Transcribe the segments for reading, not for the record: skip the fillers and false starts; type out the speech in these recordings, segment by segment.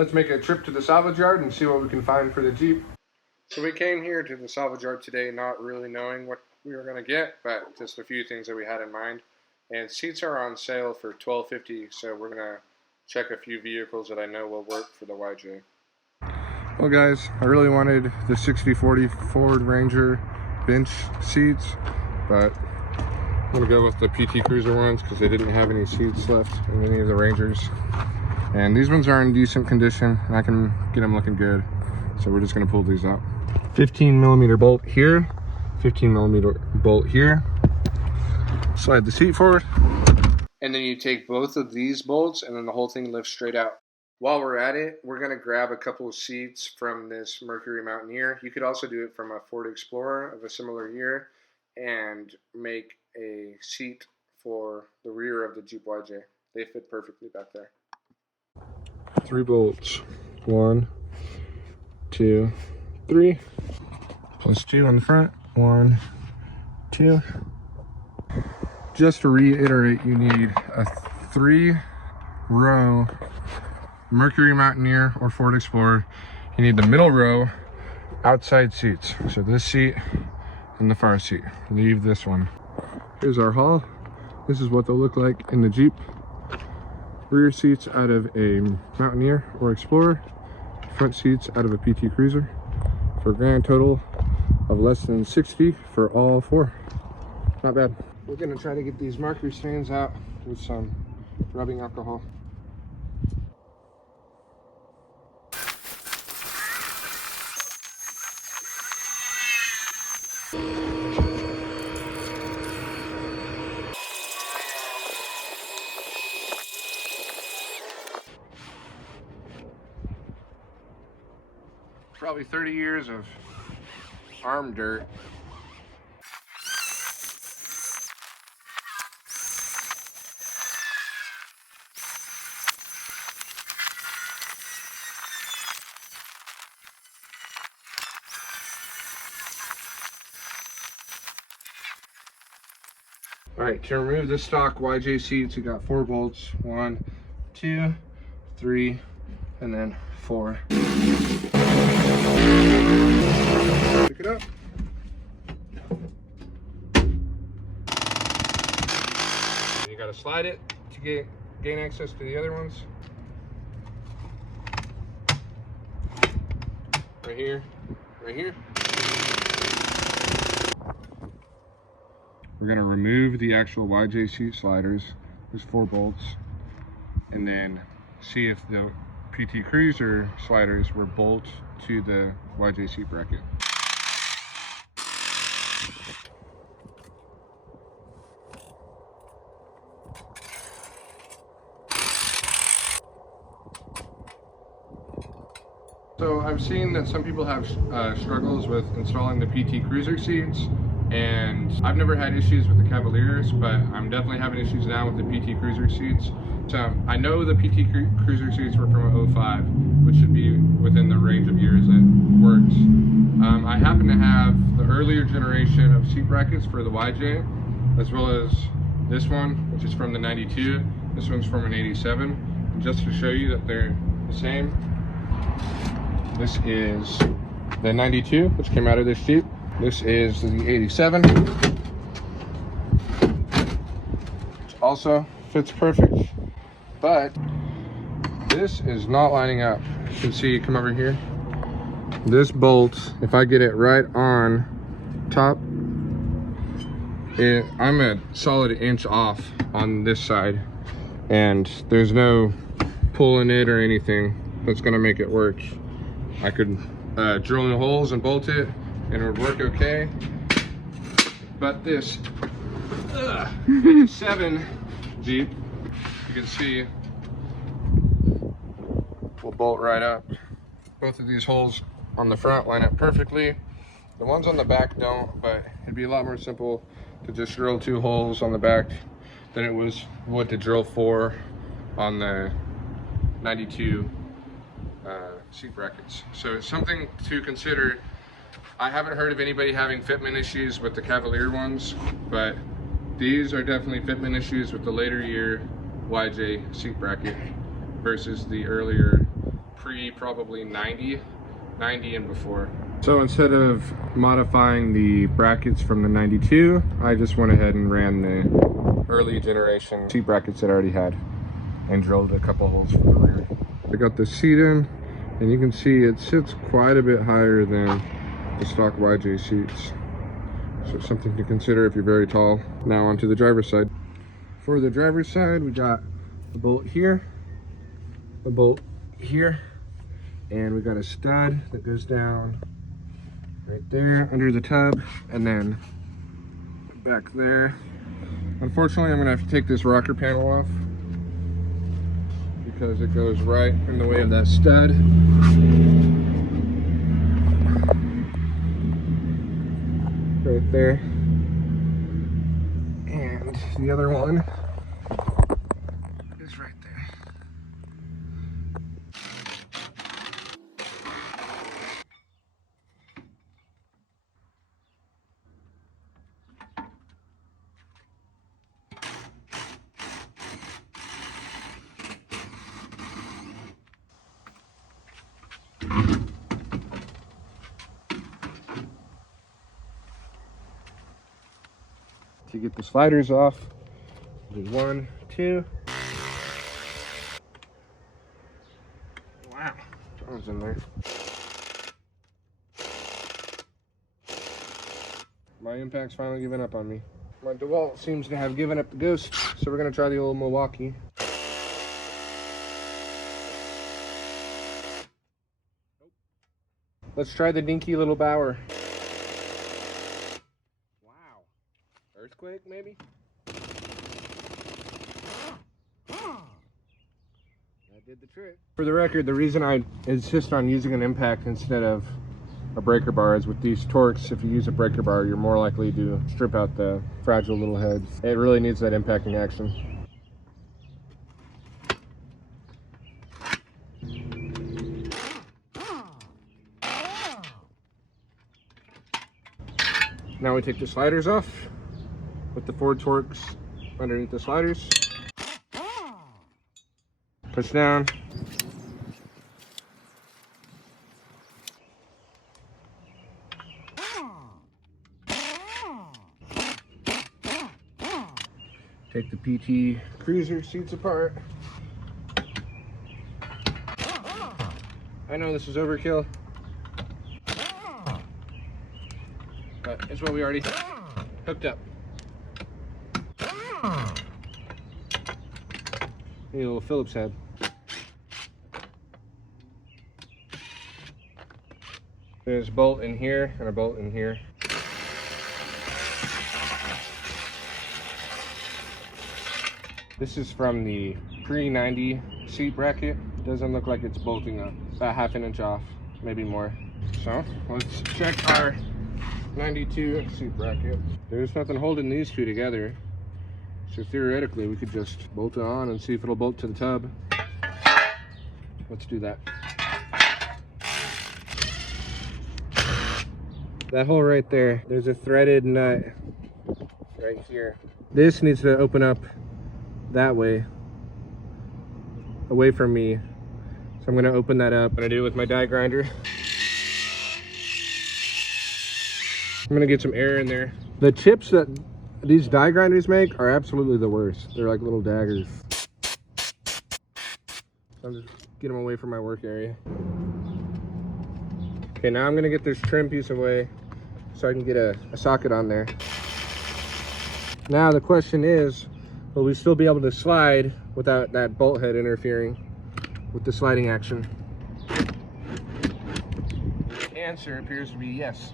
let's make a trip to the salvage yard and see what we can find for the Jeep. So we came here to the salvage yard today not really knowing what we were going to get, but just a few things that we had in mind. And seats are on sale for $12.50, so we're going to check a few vehicles that I know will work for the YJ. Well guys, I really wanted the 60/40 Ford Ranger bench seats, but I'm going to go with the PT Cruiser ones because they didn't have any seats left in any of the Rangers. And these ones are in decent condition and I can get them looking good. So we're just going to pull these out. 15mm bolt here, 15mm bolt here. Slide the seat forward. And then you take both of these bolts and then the whole thing lifts straight out. While we're at it, we're going to grab a couple of seats from this Mercury Mountaineer. You could also do it from a Ford Explorer of a similar year and make a seat for the rear of the Jeep YJ. They fit perfectly back there. 3 bolts. 1, 2, 3. Plus 2 on the front. 1, 2. Just to reiterate, you need a 3-row Mercury Mountaineer or Ford Explorer. You need the middle row outside seats. So this seat and the far seat. Leave this one. Here's our haul. This is what they'll look like in the Jeep. Rear seats out of a Mountaineer or Explorer. Front seats out of a PT Cruiser. For a grand total of less than $60 for all 4. Not bad. We're gonna try to get these marker stains out with some rubbing alcohol. Probably 30 years of arm dirt. All right, to remove the stock YJ seats, you got 4 bolts. 1, 2, 3, and then 4. Pick it up. You gotta slide it to gain access to the other ones. Right here, right here. We're gonna remove the actual YJ seat sliders. There's 4 bolts. And then see if the PT Cruiser sliders were bolt to the YJ seat bracket. So I've seen that some people have struggles with installing the PT Cruiser seats, and I've never had issues with the Cavaliers, but I'm definitely having issues now with the PT Cruiser seats. So I know the PT Cruiser seats were from a 05, which should be within the range of years that works. I happen to have the earlier generation of seat brackets for the YJ, as well as this one, which is from the 92. This one's from an 87. And just to show you that they're the same, this is the 92, which came out of this Jeep. This is the 87, which also fits perfect. But this is not lining up. You can see, come over here. This bolt, if I get it right on top, I'm a solid inch off on this side. And there's no pulling it or anything that's gonna make it work. I could drill in the holes and bolt it and it would work okay. But this 87 Jeep, you can see, will bolt right up. Both of these holes on the front line up perfectly. The ones on the back don't, but it'd be a lot more simple to just drill 2 holes on the back than it would to drill 4 on the 92 seat brackets. So it's something to consider. I haven't heard of anybody having fitment issues with the Cavalier ones, but these are definitely fitment issues with the later year YJ seat bracket versus the earlier pre probably 90 and before. So instead of modifying the brackets from the 92, I just went ahead and ran the early generation seat brackets that I already had and drilled a couple holes for the rear. I got the seat in, and you can see it sits quite a bit higher than the stock YJ seats. So something to consider if you're very tall. Now onto the driver's side. For the driver's side, we got a bolt here, a bolt here, and we got a stud that goes down right there under the tub, and then back there. Unfortunately, I'm gonna have to take this rocker panel off because it goes right in the way of that stud. Right there. And the other one is right there. To get the sliders off, do 1, 2. Wow, that was in there. My impact's finally given up on me. My DeWalt seems to have given up the ghost, so we're gonna try the old Milwaukee. Let's try the dinky little Bauer. Wow. Earthquake, maybe? That did the trick. For the record, the reason I insist on using an impact instead of a breaker bar is with these torques, if you use a breaker bar, you're more likely to strip out the fragile little heads. It really needs that impacting action. Now we take the sliders off with the 4 torques underneath the sliders. Push down. Take the PT Cruiser seats apart. I know this is overkill, but it's what we already hooked up. Need a little Phillips head. There's a bolt in here and a bolt in here. This is from the pre-90 seat bracket. Doesn't look like it's bolting up. About ½ an inch off, maybe more. So let's check our 92 seat bracket. There's nothing holding these two together. So theoretically, we could just bolt it on and see if it'll bolt to the tub. Let's do that. That hole right there, there's a threaded nut right here. This needs to open up that way, away from me. So I'm gonna open that up. I'm gonna do it with my die grinder. I'm gonna get some air in there. The chips that these die grinders make are absolutely the worst. They're like little daggers. So I'm just get them away from my work area. Okay, now I'm gonna get this trim piece away so I can get a socket on there. Now the question is, will we still be able to slide without that bolt head interfering with the sliding action? The answer appears to be yes.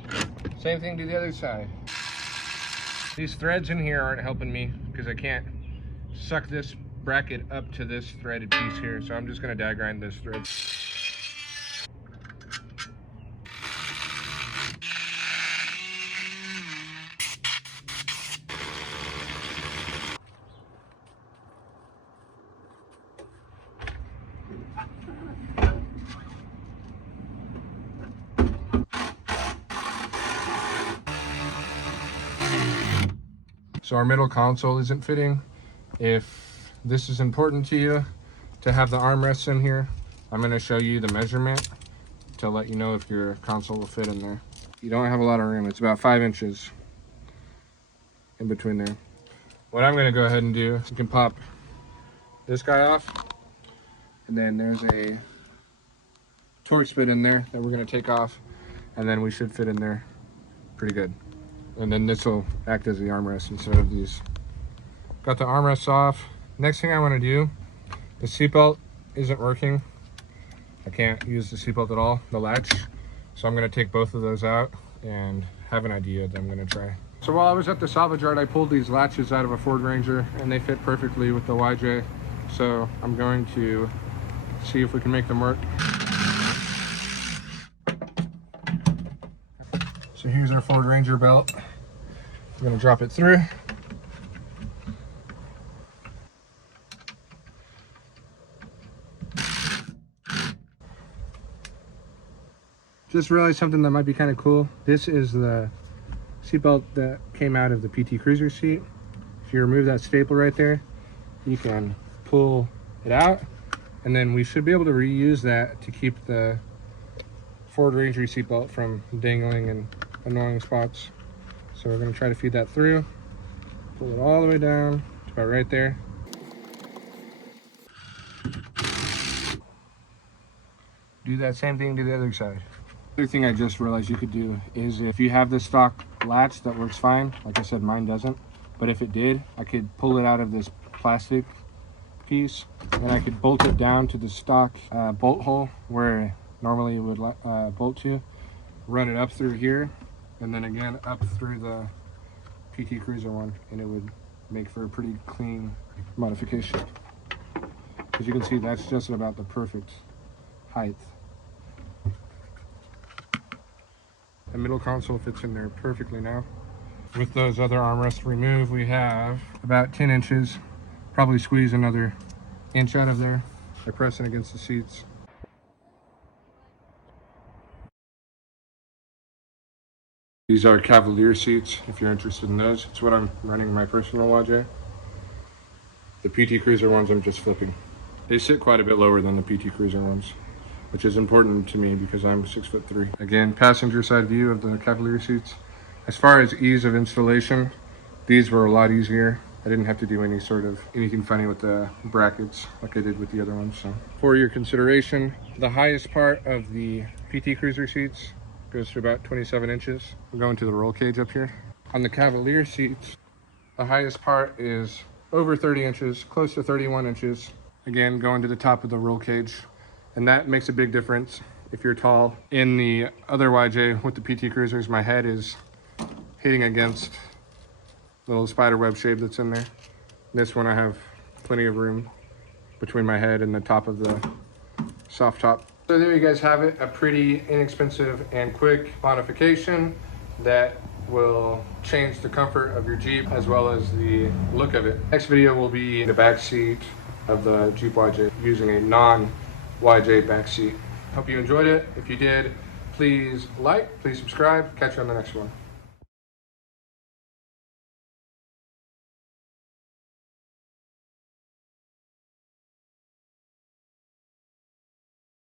Same thing to the other side. These threads in here aren't helping me because I can't suck this bracket up to this threaded piece here, so I'm just gonna die grind this thread. So our middle console isn't fitting. If this is important to you, to have the armrests in here, I'm going to show you the measurement to let you know if your console will fit in there. You don't have a lot of room. It's about 5 inches in between there. What I'm going to go ahead and do is you can pop this guy off, and then there's a Torx bit in there that we're going to take off, and then we should fit in there pretty good. And then this will act as the armrest instead of these. Got the armrests off. Next thing I want to do, the seatbelt isn't working. I can't use the seatbelt at all, the latch. So I'm going to take both of those out and have an idea that I'm going to try. So while I was at the salvage yard, I pulled these latches out of a Ford Wrangler, and they fit perfectly with the YJ. So I'm going to see if we can make them work. So here's our Ford Ranger belt. I'm going to drop it through. Just realized something that might be kind of cool. This is the seatbelt that came out of the PT Cruiser seat. If you remove that staple right there, you can pull it out, and then we should be able to reuse that to keep the Ford Ranger seatbelt from dangling in annoying spots. So we're going to try to feed that through, pull it all the way down to about right there. Do that same thing to the other side. Other thing I just realized you could do is, if you have the stock latch that works fine, like I said, mine doesn't, but if it did, I could pull it out of this plastic piece and I could bolt it down to the stock bolt hole where normally it would bolt to, run it up through here, and then again up through the PT Cruiser one, and it would make for a pretty clean modification. As you can see, that's just about the perfect height. The middle console fits in there perfectly now. With those other armrests removed, we have about 10 inches. Probably squeeze another inch out of there by pressing against the seats. These are Cavalier seats, if you're interested in those. It's what I'm running my personal YJ. The PT Cruiser ones I'm just flipping. They sit quite a bit lower than the PT Cruiser ones, which is important to me because I'm 6'3". Again, passenger side view of the Cavalier seats. As far as ease of installation, these were a lot easier. I didn't have to do anything funny with the brackets like I did with the other ones. So for your consideration, the highest part of the PT Cruiser seats goes to about 27 inches. I'm going to the roll cage up here. On the Cavalier seats, the highest part is over 30 inches, close to 31 inches. Again, going to the top of the roll cage. And that makes a big difference if you're tall. In the other YJ with the PT Cruisers, my head is hitting against the little spider web shape that's in there. This one I have plenty of room between my head and the top of the soft top. So there you guys have it, a pretty inexpensive and quick modification that will change the comfort of your Jeep as well as the look of it. Next video will be the back seat of the Jeep YJ using a non-YJ back seat. Hope you enjoyed it. If you did, please like, please subscribe. Catch you on the next one.